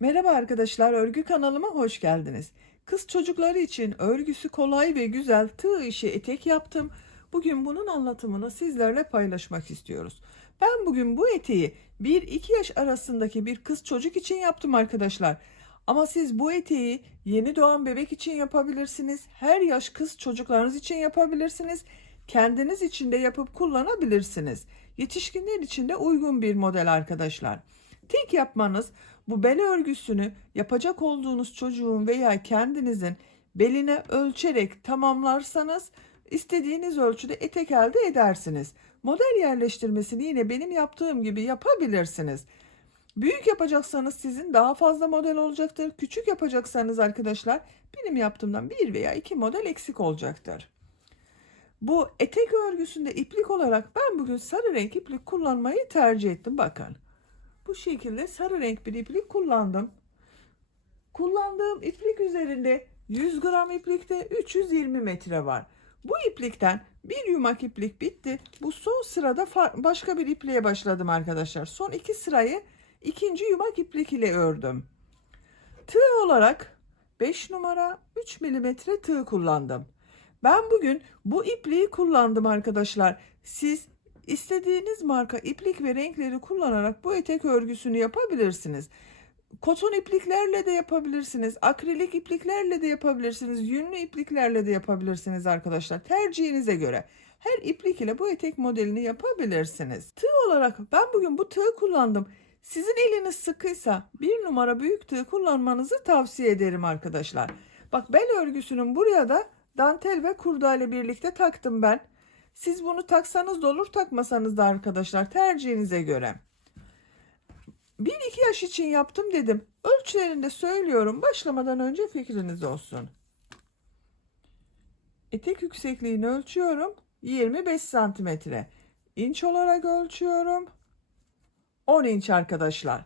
Merhaba arkadaşlar, örgü kanalıma hoş geldiniz. Kız çocukları için örgüsü kolay ve güzel tığ işi etek yaptım. Bugün bunun anlatımını sizlerle paylaşmak istiyoruz. Ben bugün bu eteği 1-2 yaş arasındaki bir kız çocuk için yaptım arkadaşlar. Ama siz bu eteği yeni doğan bebek için yapabilirsiniz. Her yaş kız çocuklarınız için yapabilirsiniz. Kendiniz için de yapıp kullanabilirsiniz. Yetişkinler için de uygun bir model arkadaşlar. Tek yapmanız bu bel örgüsünü yapacak olduğunuz çocuğun veya kendinizin beline ölçerek tamamlarsanız istediğiniz ölçüde etek elde edersiniz. Model yerleştirmesini yine benim yaptığım gibi yapabilirsiniz. Büyük yapacaksanız sizin daha fazla model olacaktır. Küçük yapacaksanız arkadaşlar benim yaptığımdan bir veya iki model eksik olacaktır. Bu etek örgüsünde iplik olarak ben bugün sarı renk iplik kullanmayı tercih ettim. Bakın. Bu şekilde sarı renk bir iplik kullandım. Kullandığım iplik üzerinde 100 gram iplikte 320 metre var. Bu iplikten bir yumak iplik bitti. Bu son sırada başka bir ipliğe başladım arkadaşlar. Son iki sırayı ikinci yumak iplik ile ördüm. Tığ olarak 5 numara 3 milimetre tığ kullandım. Ben bugün bu ipliği kullandım arkadaşlar. Siz istediğiniz marka iplik ve renkleri kullanarak bu etek örgüsünü yapabilirsiniz. Koton ipliklerle de yapabilirsiniz. Akrilik ipliklerle de yapabilirsiniz. Yünlü ipliklerle de yapabilirsiniz arkadaşlar. Tercihinize göre. Her iplik ile bu etek modelini yapabilirsiniz. Tığ olarak ben bugün bu tığı kullandım. Sizin eliniz sıkıysa bir numara büyük tığ kullanmanızı tavsiye ederim arkadaşlar. Bak bel örgüsünün buraya da dantel ve kurdale birlikte taktım ben. Siz bunu taksanız da olur, takmasanız da arkadaşlar tercihinize göre. 1-2 yaş için yaptım dedim. Ölçülerini de söylüyorum. Başlamadan önce fikriniz olsun. Etek yüksekliğini ölçüyorum. 25 santimetre. İnç olarak ölçüyorum. 10 inç arkadaşlar.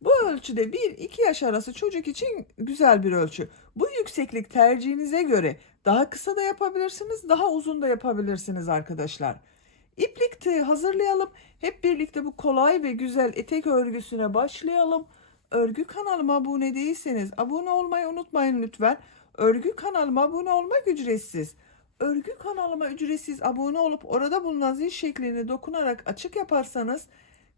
Bu ölçüde 1-2 yaş arası çocuk için güzel bir ölçü. Bu yükseklik tercihinize göre daha kısa da yapabilirsiniz, daha uzun da yapabilirsiniz arkadaşlar. İplik tığı hazırlayalım. Hep birlikte bu kolay ve güzel etek örgüsüne başlayalım. Örgü kanalıma abone değilseniz abone olmayı unutmayın lütfen. Örgü kanalıma abone olmak ücretsiz. Örgü kanalıma ücretsiz abone olup orada bulunan zil şeklini dokunarak açık yaparsanız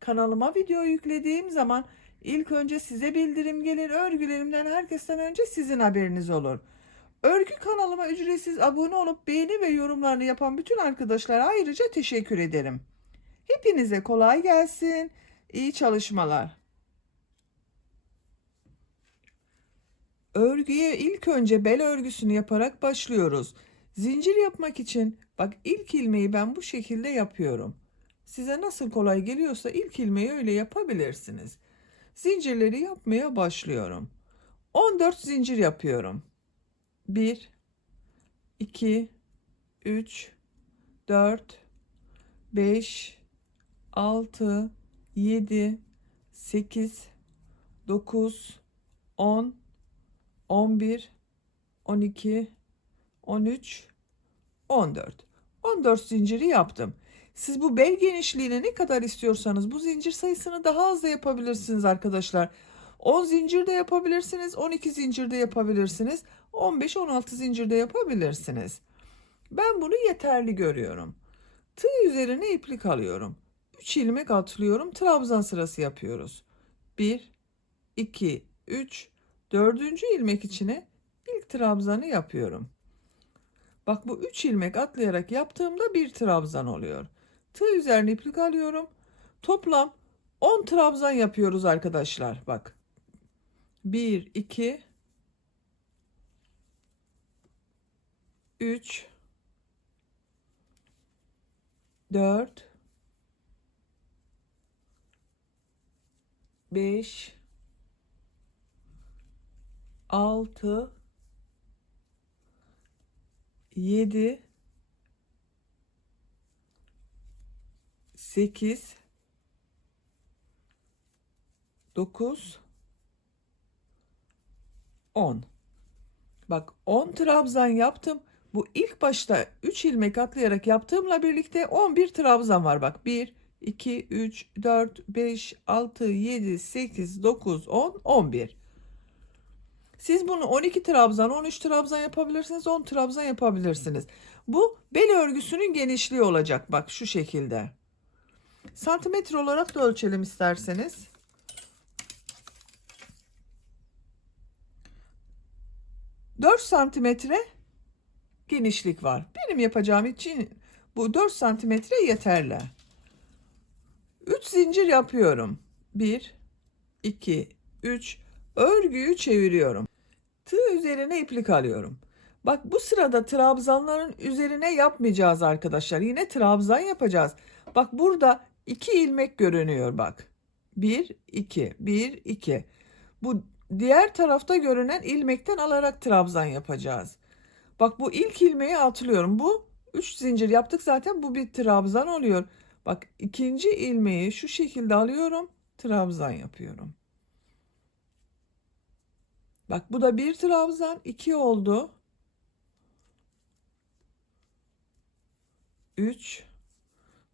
kanalıma video yüklediğim zaman ilk önce size bildirim gelir. Örgülerimden herkesten önce sizin haberiniz olur. Örgü kanalıma ücretsiz abone olup beğeni ve yorumlarını yapan bütün arkadaşlara ayrıca teşekkür ederim. Hepinize kolay gelsin. İyi çalışmalar. Örgüye ilk önce bel örgüsünü yaparak başlıyoruz. Zincir yapmak için bak ilk ilmeği ben bu şekilde yapıyorum. Size nasıl kolay geliyorsa ilk ilmeği öyle yapabilirsiniz. Zincirleri yapmaya başlıyorum. 14 zincir yapıyorum. 1 2 3 4 5 6 7 8 9 10 11 12 13 14 14 zinciri yaptım. Siz bu bel genişliğine ne kadar istiyorsanız bu zincir sayısını daha az da yapabilirsiniz arkadaşlar. 10 zincir de yapabilirsiniz, 12 zincir de yapabilirsiniz, 15-16 zincir de yapabilirsiniz. Ben bunu yeterli görüyorum. Tığ üzerine iplik alıyorum. 3 ilmek atlıyorum. Trabzan sırası yapıyoruz. 1, 2, 3, 4. ilmek içine ilk trabzanı yapıyorum. Bak bu 3 ilmek atlayarak yaptığımda bir trabzan oluyor. Tığ üzerine iplik alıyorum. Toplam 10 trabzan yapıyoruz arkadaşlar. Bak. 1, 2, 3, 4, 5, 6, 7, 8, 9, 10. Bak 10 trabzan yaptım. Bu ilk başta 3 ilmek atlayarak yaptığımla birlikte 11 trabzan var. Bak 1, 2, 3, 4, 5, 6, 7, 8, 9, 10, 11. Siz bunu 12 trabzan, 13 trabzan yapabilirsiniz, 10 trabzan yapabilirsiniz. Bu bel örgüsünün genişliği olacak. Bak şu şekilde. Santimetre olarak da ölçelim isterseniz. 4 santimetre genişlik var. Benim yapacağım için bu 4 santimetre yeterli. 3 zincir yapıyorum. 1, 2, 3. Örgüyü çeviriyorum. Tığ üzerine iplik alıyorum. Bak bu sırada trabzanların üzerine yapmayacağız arkadaşlar. Yine trabzan yapacağız. Bak burada 2 ilmek görünüyor bak. 1, 2, 1, 2. Bu diğer tarafta görünen ilmekten alarak trabzan yapacağız. Bak bu ilk ilmeği atlıyorum. Bu 3 zincir yaptık zaten, bu bir trabzan oluyor. Bak ikinci ilmeği şu şekilde alıyorum. Trabzan yapıyorum. Bak bu da bir trabzan, 2 oldu. 3.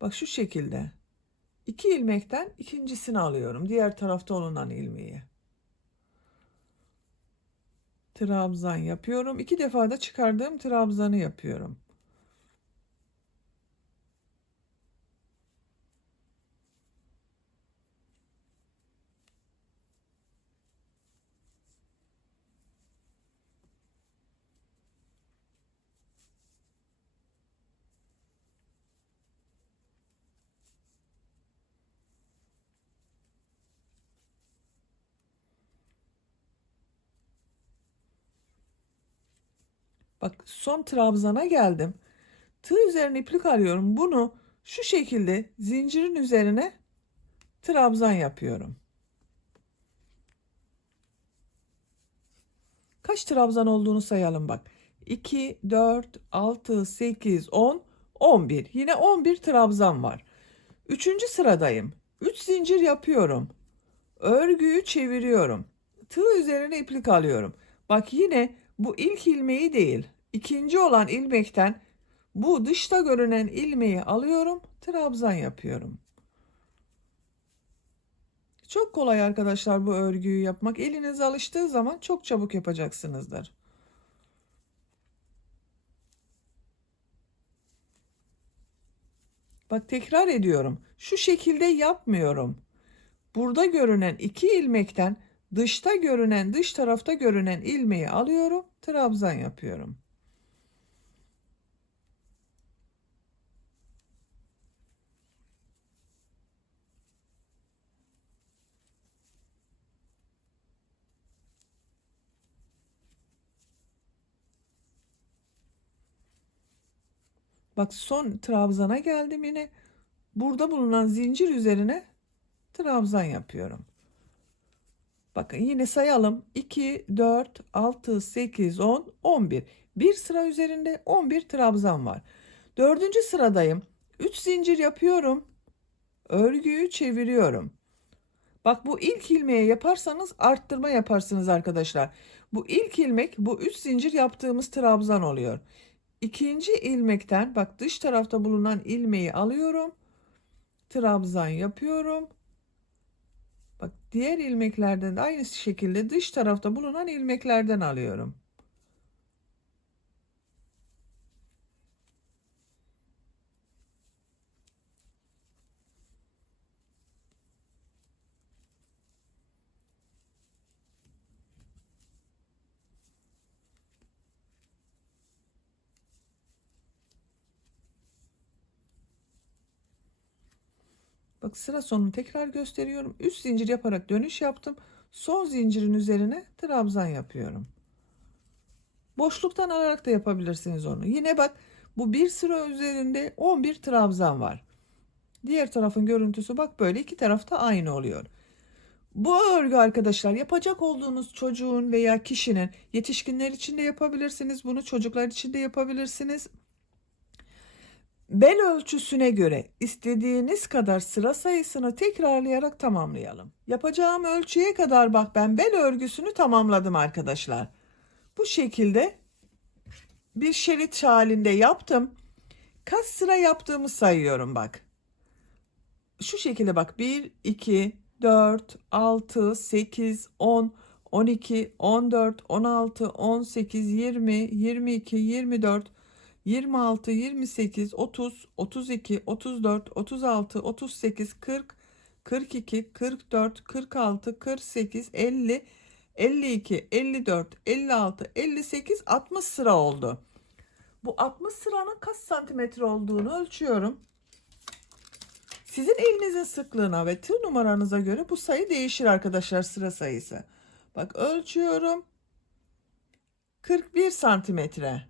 Bak şu şekilde. 2 ilmekten ikincisini alıyorum. Diğer tarafta olunan ilmeği. Trabzan yapıyorum. 2 defa da çıkardığım trabzanı yapıyorum. Bak son trabzana geldim. Tığ üzerine iplik alıyorum. Bunu şu şekilde zincirin üzerine trabzan yapıyorum. Kaç trabzan olduğunu sayalım bak. 2, 4, 6, 8, 10, 11. Yine 11 trabzan var. Üçüncü sıradayım. 3 zincir yapıyorum. Örgüyü çeviriyorum. Tığ üzerine iplik alıyorum. Bak yine bu ilk ilmeği değil, İkinci olan ilmekten bu dışta görünen ilmeği alıyorum. Trabzan yapıyorum. Çok kolay arkadaşlar bu örgüyü yapmak. Eliniz alıştığı zaman çok çabuk yapacaksınızdır. Bak tekrar ediyorum. Şu şekilde yapmıyorum. Burada görünen iki ilmekten dışta görünen, dış tarafta görünen ilmeği alıyorum. Trabzan yapıyorum. Bak son trabzana geldim yine. Burada bulunan zincir üzerine trabzan yapıyorum. Bakın yine sayalım. 2, 4, 6, 8, 10, 11. Bir sıra üzerinde 11 trabzan var. Dördüncü sıradayım. 3 zincir yapıyorum. Örgüyü çeviriyorum. Bak bu ilk ilmeğe yaparsanız arttırma yaparsınız arkadaşlar. Bu ilk ilmek, bu 3 zincir yaptığımız trabzan oluyor. İkinci ilmekten bak dış tarafta bulunan ilmeği alıyorum. Trabzan yapıyorum. Bak diğer ilmeklerden de aynı şekilde dış tarafta bulunan ilmeklerden alıyorum. Bak sıra sonunu tekrar gösteriyorum. 3 zincir yaparak dönüş yaptım. Son zincirin üzerine trabzan yapıyorum. Boşluktan alarak da yapabilirsiniz onu. Yine bak bu bir sıra üzerinde 11 trabzan var. Diğer tarafın görüntüsü bak böyle, iki tarafta aynı oluyor. Bu örgü arkadaşlar yapacak olduğunuz çocuğun veya kişinin, yetişkinler için de yapabilirsiniz. Bunu çocuklar için de yapabilirsiniz. Bel ölçüsüne göre istediğiniz kadar sıra sayısını tekrarlayarak tamamlayalım. Yapacağım ölçüye kadar bak ben bel örgüsünü tamamladım arkadaşlar. Bu şekilde bir şerit halinde yaptım. Kaç sıra yaptığımı sayıyorum bak. şu şekilde bak, 1, 2, 4, 6, 8, 10, 12, 14, 16, 18, 20, 22, 24, 26, 28, 30, 32, 34, 36, 38, 40, 42, 44, 46, 48, 50, 52, 54, 56, 58, 60 sıra oldu. Bu 60 sıranın kaç santimetre olduğunu ölçüyorum. Sizin elinizin sıklığına ve tığ numaranıza göre bu sayı değişir arkadaşlar, sıra sayısı. Bak, ölçüyorum. 41 santimetre.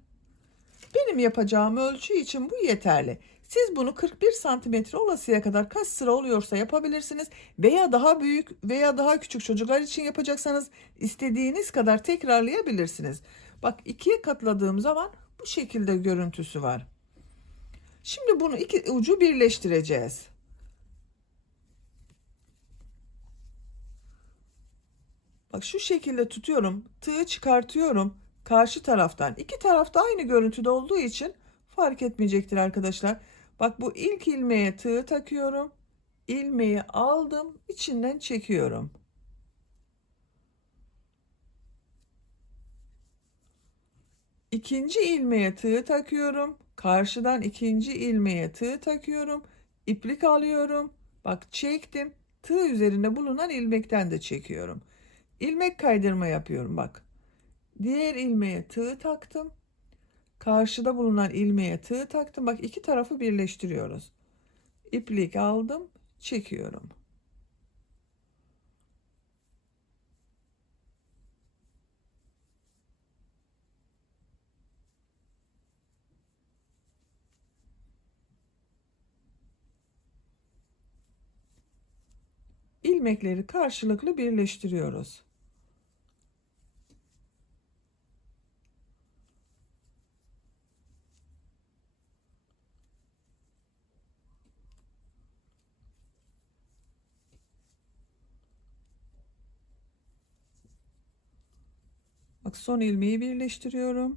Benim yapacağım ölçü için bu yeterli. Siz bunu 41 santimetre olasıya kadar kaç sıra oluyorsa yapabilirsiniz. Veya daha büyük veya daha küçük çocuklar için yapacaksanız istediğiniz kadar tekrarlayabilirsiniz. Bak, ikiye katladığım zaman bu şekilde görüntüsü var. Şimdi bunu iki ucu birleştireceğiz. Bak, şu şekilde tutuyorum. Tığı çıkartıyorum. Karşı taraftan. İki tarafta aynı görüntüde olduğu için fark etmeyecektir arkadaşlar. Bak, bu ilk ilmeğe tığı takıyorum. İlmeği aldım. İçinden çekiyorum. İkinci ilmeğe tığı takıyorum. Karşıdan ikinci ilmeğe tığı takıyorum. İplik alıyorum. Bak, çektim. Tığ üzerinde bulunan ilmekten de çekiyorum. İlmek kaydırma yapıyorum bak. Diğer ilmeğe tığ taktım. Karşıda bulunan ilmeğe tığ taktım. Bak, iki tarafı birleştiriyoruz. İplik aldım, çekiyorum. İlmekleri karşılıklı birleştiriyoruz. Bak, son ilmeği birleştiriyorum.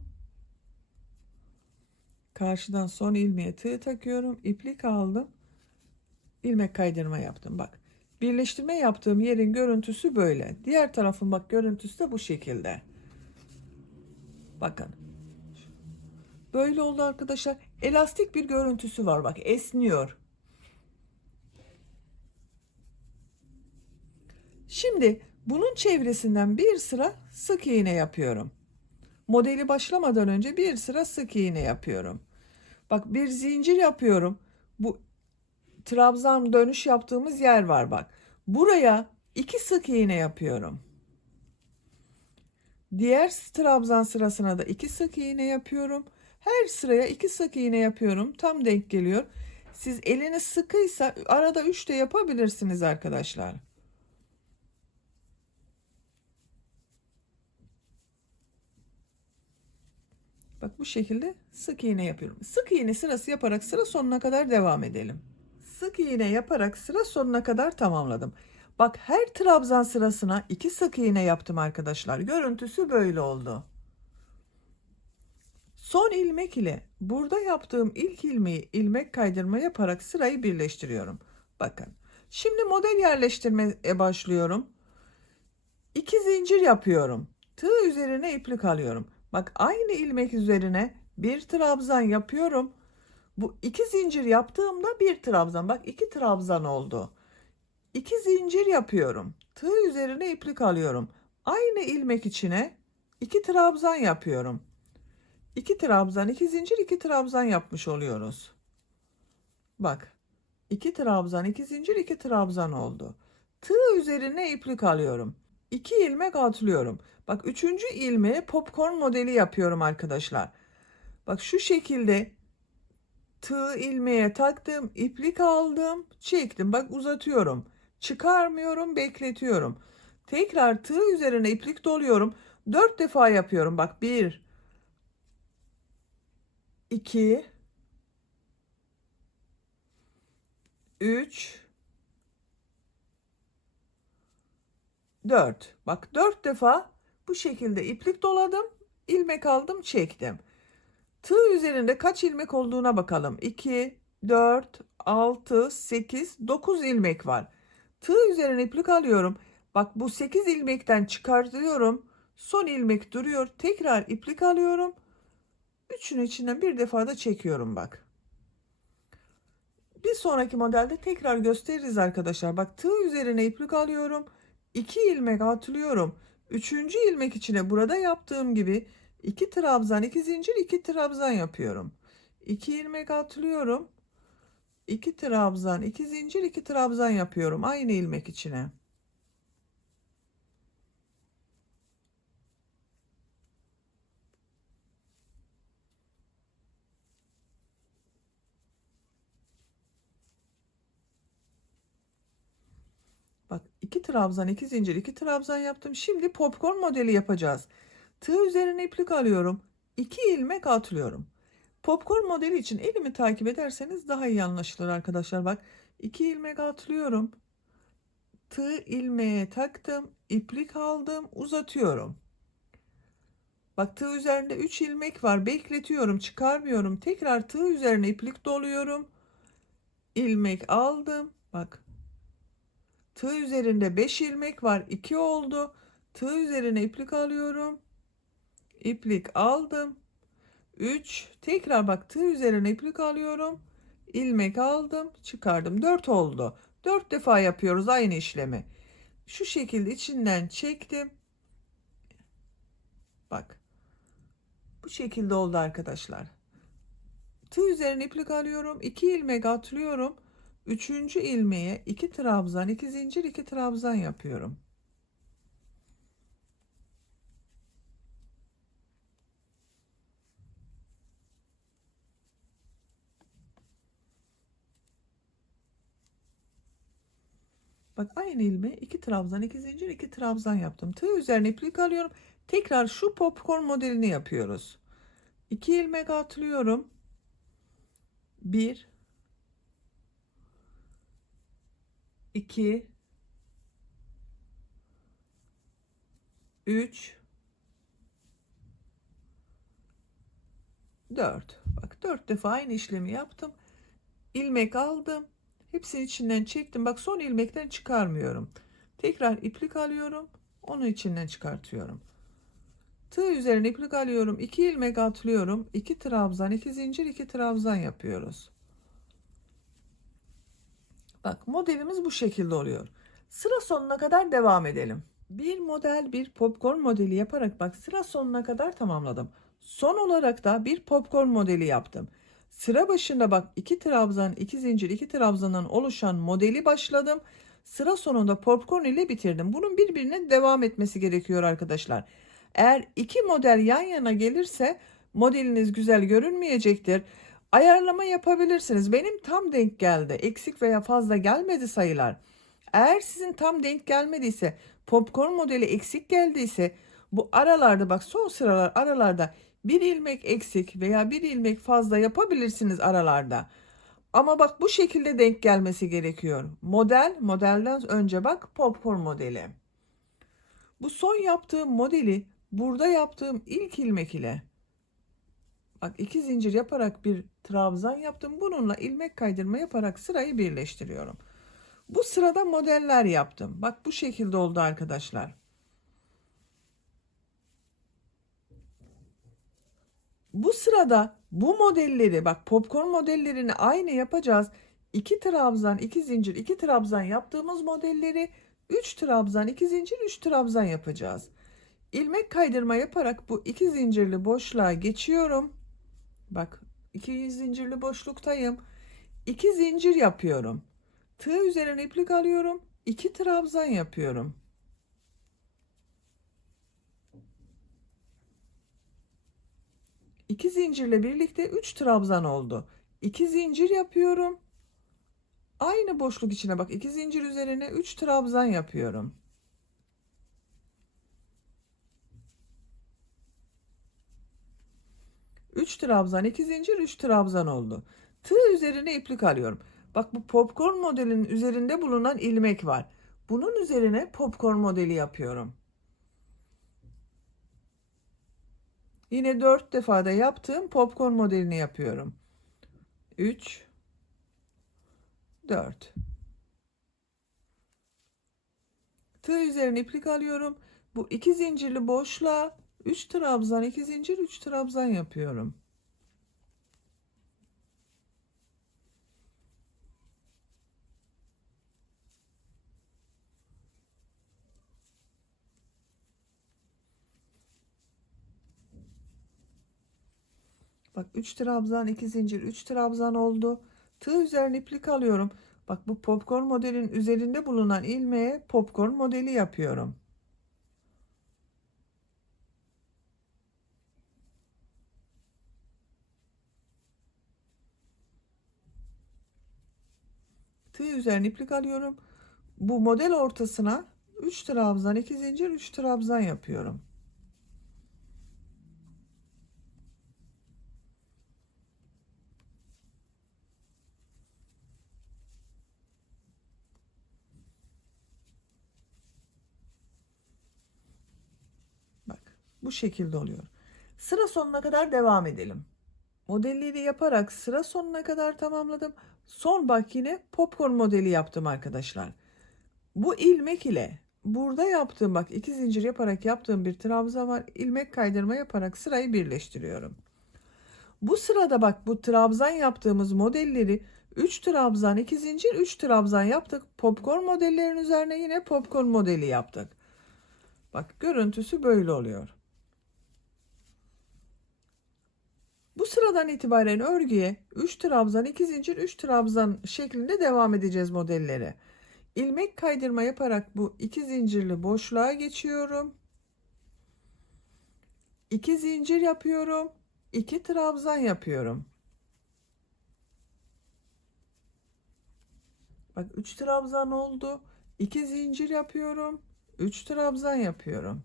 Karşıdan son ilmeğe tığ takıyorum. İplik aldım. İlmek kaydırma yaptım. Bak, birleştirme yaptığım yerin görüntüsü böyle. Diğer tarafın bak görüntüsü de bu şekilde. Bakın. Böyle oldu arkadaşlar. Elastik bir görüntüsü var. Bak, esniyor. Şimdi bunun çevresinden bir sıra sık iğne yapıyorum. Modeli başlamadan önce bir sıra sık iğne yapıyorum. Bak, bir zincir yapıyorum. Bu trabzan dönüş yaptığımız yer var bak. Buraya 2 sık iğne yapıyorum. Diğer trabzan sırasına da 2 sık iğne yapıyorum. Her sıraya 2 sık iğne yapıyorum. Tam denk geliyor. Siz eliniz sıkıysa arada 3 de yapabilirsiniz arkadaşlar. Bak, bu şekilde sık iğne yapıyorum. Sık iğne sırası yaparak sıra sonuna kadar devam edelim. Sık iğne yaparak sıra sonuna kadar tamamladım. Bak, her trabzan sırasına 2 sık iğne yaptım arkadaşlar. Görüntüsü böyle oldu. Son ilmek ile burada yaptığım ilk ilmeği ilmek kaydırma yaparak sırayı birleştiriyorum. Bakın. Şimdi model yerleştirmeye başlıyorum. 2 zincir yapıyorum. Tığ üzerine iplik alıyorum. Bak, aynı ilmek üzerine bir trabzan yapıyorum. Bu 2 zincir yaptığımda bir trabzan. Bak, 2 trabzan oldu. 2 zincir yapıyorum. Tığ üzerine iplik alıyorum. Aynı ilmek içine 2 trabzan yapıyorum. 2 trabzan, 2 zincir, 2 trabzan yapmış oluyoruz. Bak, 2 trabzan, 2 zincir, 2 trabzan oldu. Tığ üzerine iplik alıyorum. 2 ilmek atlıyorum. Bak, 3. ilmeğe popcorn modeli yapıyorum arkadaşlar. Bak, şu şekilde tığ ilmeğe taktım, iplik aldım, çektim. Bak, uzatıyorum. Çıkarmıyorum, bekletiyorum. Tekrar tığ üzerine iplik doluyorum. 4 defa yapıyorum. Bak, 1, 2, 3, 4. Bak, 4 defa bu şekilde iplik doladım. İlmek aldım, çektim. Tığ üzerinde kaç ilmek olduğuna bakalım. 2, 4, 6, 8, 9 ilmek var. Tığ üzerine iplik alıyorum. Bak bu 8 ilmekten çıkartıyorum. Son ilmek duruyor. Tekrar iplik alıyorum. Üçünün içinden bir defa da çekiyorum bak. Bir sonraki modelde tekrar gösteririz arkadaşlar. Bak tığ üzerine iplik alıyorum. 2 ilmek atlıyorum. Üçüncü ilmek içine burada yaptığım gibi 2 trabzan, 2 zincir, 2 trabzan yapıyorum. 2 ilmek atlıyorum. 2 trabzan, 2 zincir, 2 trabzan yapıyorum aynı ilmek içine. Bak 2 trabzan, 2 zincir, 2 trabzan yaptım. Şimdi popcorn modeli yapacağız. Tığ üzerine iplik alıyorum. 2 ilmek atlıyorum. Popcorn modeli için elimi takip ederseniz daha iyi anlaşılır arkadaşlar. Bak 2 ilmek atlıyorum. Tığ ilmeğe taktım. İplik aldım. Uzatıyorum. Bak tığ üzerinde 3 ilmek var. Bekletiyorum. Çıkarmıyorum. Tekrar tığ üzerine iplik doluyorum. İlmek aldım. Bak tığ üzerinde 5 ilmek var. 2 oldu. Tığ üzerine iplik alıyorum. İplik aldım. 3. Tekrar bak tığ üzerine iplik alıyorum. İlmek aldım. Çıkardım. 4 oldu. 4 defa yapıyoruz aynı işlemi. Şu şekilde içinden çektim. Bak. Bu şekilde oldu arkadaşlar. Tığ üzerine iplik alıyorum. 2 ilmek atlıyorum. Üçüncü ilmeğe 2 trabzan, 2 zincir, 2 trabzan yapıyorum. Bak aynı ilmeğe 2 trabzan, 2 zincir, 2 trabzan yaptım. Tığ üzerine iplik alıyorum. Tekrar şu popcorn modelini yapıyoruz. 2 ilmek atlıyorum. 1, 2, 3, 4. Bak 4 defa aynı işlemi yaptım. İlmek aldım. Hepsini içinden çektim. Bak son ilmekten çıkarmıyorum. Tekrar iplik alıyorum. Onu içinden çıkartıyorum. Tığ üzerine iplik alıyorum. 2 ilmek atlıyorum. 2 trabzan, 2 zincir, 2 trabzan yapıyoruz. Bak modelimiz bu şekilde oluyor. Sıra sonuna kadar devam edelim. Bir model, bir popcorn modeli yaparak bak sıra sonuna kadar tamamladım. Son olarak da bir popcorn modeli yaptım. Sıra başında bak 2 trabzan, 2 zincir, 2 trabzandan oluşan modeli başladım. Sıra sonunda popcorn ile bitirdim. Bunun birbirine devam etmesi gerekiyor arkadaşlar. Eğer iki model yan yana gelirse modeliniz güzel görünmeyecektir. Ayarlama yapabilirsiniz. Benim tam denk geldi. Eksik veya fazla gelmedi sayılar. Eğer sizin tam denk gelmediyse, popcorn modeli eksik geldiyse bu aralarda bak son sıralar aralarda bir ilmek eksik veya bir ilmek fazla yapabilirsiniz aralarda. Ama bak bu şekilde denk gelmesi gerekiyor. Modelden önce bak popcorn modeli. Bu son yaptığım modeli burada yaptığım ilk ilmek ile bak 2 zincir yaparak bir trabzan yaptım. Bununla ilmek kaydırma yaparak sırayı birleştiriyorum. Bu sırada modeller yaptım. Bak bu şekilde oldu arkadaşlar. Bu sırada bu modelleri bak popcorn modellerini aynı yapacağız. 2 trabzan, 2 zincir, 2 trabzan yaptığımız modelleri 3 trabzan, 2 zincir, 3 trabzan yapacağız. İlmek kaydırma yaparak bu 2 zincirli boşluğa geçiyorum. Bak 2 zincirli boşluktayım. 2 zincir yapıyorum. Tığ üzerine iplik alıyorum. 2 trabzan yapıyorum. 2 zincirle birlikte 3 trabzan oldu. 2 zincir yapıyorum. Aynı boşluk içine bak 2 zincir üzerine 3 trabzan yapıyorum. Üç trabzan, 2 zincir, 3 trabzan oldu. Tığ üzerine iplik alıyorum. Bak bu popcorn modelinin üzerinde bulunan ilmek var. Bunun üzerine popcorn modeli yapıyorum. Yine 4 defada yaptığım popcorn modelini yapıyorum. 3, 4. Tığ üzerine iplik alıyorum. Bu 2 zincirli boşluğa 3 trabzan, 2 zincir, 3 trabzan yapıyorum. Bak 3 trabzan, 2 zincir, 3 trabzan oldu. Tığ üzerine iplik alıyorum. Bak bu popcorn modelin üzerinde bulunan ilmeğe popcorn modeli yapıyorum. Tığ üzerine iplik alıyorum. Bu model ortasına 3 trabzan, 2 zincir, 3 trabzan yapıyorum. Bak bu şekilde oluyor. Sıra sonuna kadar devam edelim. Modelleri yaparak sıra sonuna kadar tamamladım. Son bak yine popcorn modeli yaptım arkadaşlar. Bu ilmek ile burada yaptığım bak 2 zincir yaparak yaptığım bir trabzan var. İlmek kaydırma yaparak sırayı birleştiriyorum. Bu sırada bak bu trabzan yaptığımız modelleri 3 trabzan, 2 zincir, 3 trabzan yaptık. Popcorn modellerin üzerine yine popcorn modeli yaptık. Bak görüntüsü böyle oluyor. Bu sıradan itibaren örgüye 3 trabzan, 2 zincir, 3 trabzan şeklinde devam edeceğiz modelleri. İlmek kaydırma yaparak bu 2 zincirli boşluğa geçiyorum. 2 zincir yapıyorum. 2 trabzan yapıyorum. Bak 3 trabzan oldu. 2 zincir yapıyorum. 3 trabzan yapıyorum.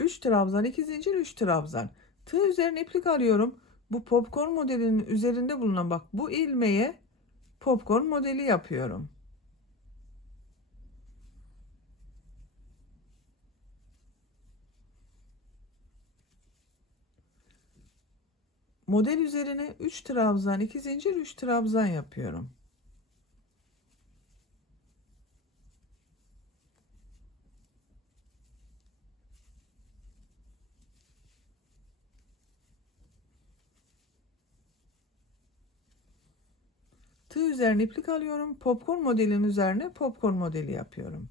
Üç trabzan, 2 zincir, 3 trabzan. Tığ üzerine iplik alıyorum. Bu popcorn modelinin üzerinde bulunan bak bu ilmeğe popcorn modeli yapıyorum. Model üzerine 3 trabzan, 2 zincir, 3 trabzan yapıyorum. Tığ üzerine iplik alıyorum. Popcorn modelin üzerine popcorn modeli yapıyorum.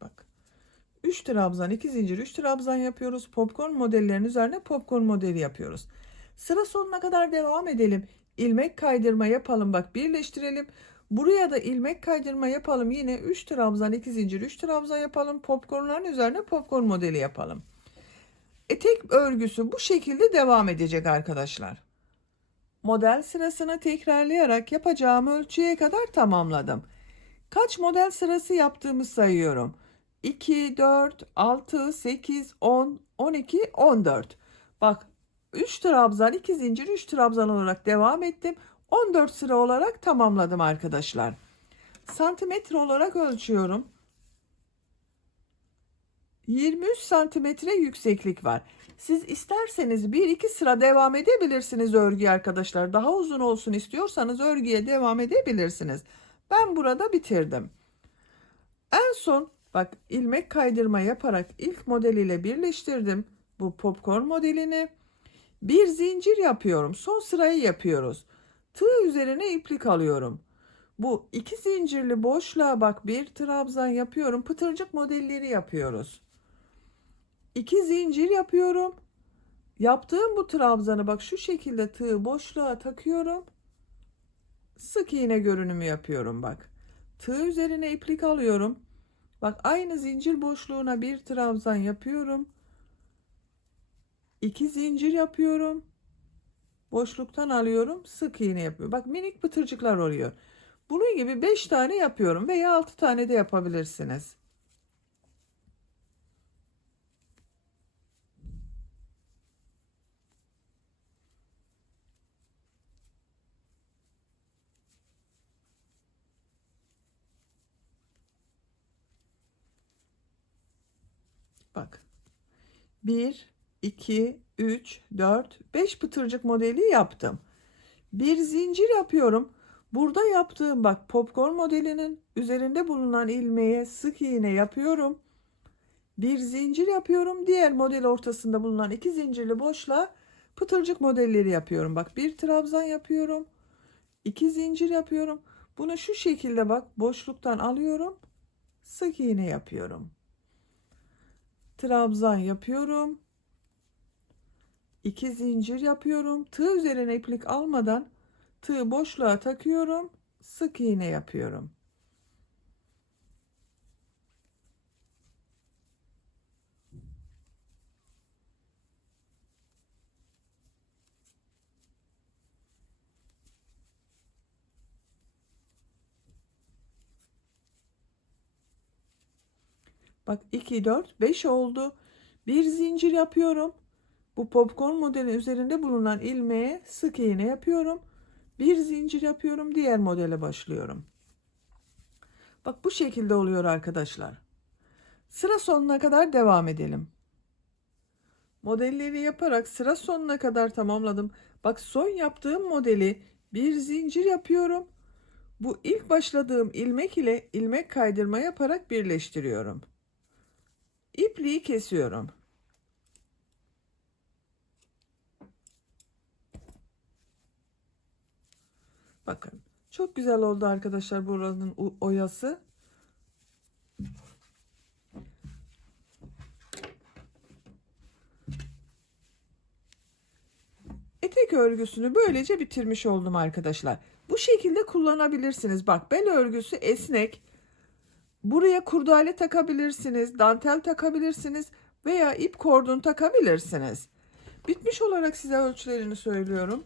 Bak. 3 trabzan, 2 zincir, 3 trabzan yapıyoruz. Popcorn modellerin üzerine popcorn modeli yapıyoruz. Sıra sonuna kadar devam edelim. İlmek kaydırma yapalım. Bak birleştirelim. Buraya da ilmek kaydırma yapalım. Yine 3 trabzan, 2 zincir, 3 trabzan yapalım. Popcornların üzerine popcorn modeli yapalım. Etek örgüsü bu şekilde devam edecek arkadaşlar. Model sırasını tekrarlayarak yapacağım ölçüye kadar tamamladım. Kaç model sırası yaptığımı sayıyorum. 2, 4, 6, 8, 10, 12, 14. Bak 3 trabzan, 2 zincir, 3 trabzan olarak devam ettim. 14 sıra olarak tamamladım arkadaşlar. Santimetre olarak ölçüyorum. 23 santimetre yükseklik var. Siz isterseniz 1-2 sıra devam edebilirsiniz örgüye arkadaşlar. Daha uzun olsun istiyorsanız örgüye devam edebilirsiniz. Ben burada bitirdim. En son bak ilmek kaydırma yaparak ilk modeliyle birleştirdim. Bu popcorn modelini. Bir zincir yapıyorum. Son sırayı yapıyoruz. Tığ üzerine iplik alıyorum. Bu iki zincirli boşluğa bak bir trabzan yapıyorum. Pıtırcık modelleri yapıyoruz. 2 zincir yapıyorum. Yaptığım bu trabzanı bak şu şekilde tığı boşluğa takıyorum. Sık iğne görünümü yapıyorum bak. Tığ üzerine iplik alıyorum. Bak aynı zincir boşluğuna bir trabzan yapıyorum. 2 zincir yapıyorum. Boşluktan alıyorum. Sık iğne yapıyorum. Bak minik pıtırcıklar oluyor. Bunun gibi 5 tane yapıyorum veya 6 tane de yapabilirsiniz. Bak. 1, 2, 3, 4, 5 pıtırcık modeli yaptım. Bir zincir yapıyorum. Burada yaptığım bak popcorn modelinin üzerinde bulunan ilmeğe sık iğne yapıyorum. Bir zincir yapıyorum. Diğer model ortasında bulunan iki zincirli boşluğa pıtırcık modelleri yapıyorum. Bak bir trabzan yapıyorum. İki zincir yapıyorum. Bunu şu şekilde bak boşluktan alıyorum. Sık iğne yapıyorum. Trabzan yapıyorum. İki zincir yapıyorum. Tığ üzerine iplik almadan tığı boşluğa takıyorum. Sık iğne yapıyorum. Bak 2, 4, 5 oldu. Bir zincir yapıyorum. Bu popcorn modelin üzerinde bulunan ilmeğe sık iğne yapıyorum. Bir zincir yapıyorum. Diğer modele başlıyorum. Bak bu şekilde oluyor arkadaşlar. Sıra sonuna kadar devam edelim. Modelleri yaparak sıra sonuna kadar tamamladım. Bak son yaptığım modeli bir zincir yapıyorum. Bu ilk başladığım ilmek ile ilmek kaydırma yaparak birleştiriyorum. İpliği kesiyorum. Bakın çok güzel oldu arkadaşlar buranın oyası. Etek örgüsünü böylece bitirmiş oldum arkadaşlar. Bu şekilde kullanabilirsiniz. Bak bel örgüsü esnek. Buraya kurdale takabilirsiniz, dantel takabilirsiniz veya ip kordon takabilirsiniz. Bitmiş olarak size ölçülerini söylüyorum.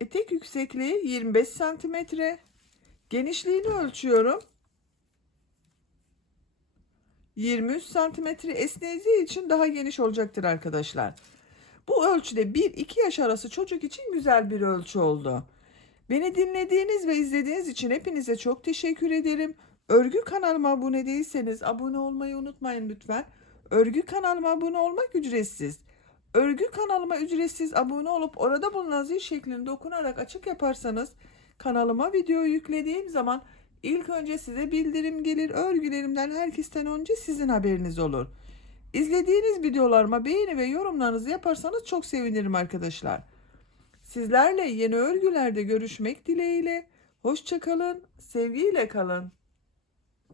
Etek yüksekliği 25 santimetre. Genişliğini ölçüyorum. 23 santimetre, esneyeceği için daha geniş olacaktır arkadaşlar. Bu ölçüde 1-2 yaş arası çocuk için güzel bir ölçü oldu. Beni dinlediğiniz ve izlediğiniz için hepinize çok teşekkür ederim. Örgü kanalıma abone değilseniz abone olmayı unutmayın lütfen. Örgü kanalıma abone olmak ücretsiz. Örgü kanalıma ücretsiz abone olup orada bulunan zil şeklini dokunarak açık yaparsanız kanalıma video yüklediğim zaman ilk önce size bildirim gelir. Örgülerimden herkesten önce sizin haberiniz olur. İzlediğiniz videolarıma beğeni ve yorumlarınızı yaparsanız çok sevinirim arkadaşlar. Sizlerle yeni örgülerde görüşmek dileğiyle. Hoşça kalın, sevgiyle kalın.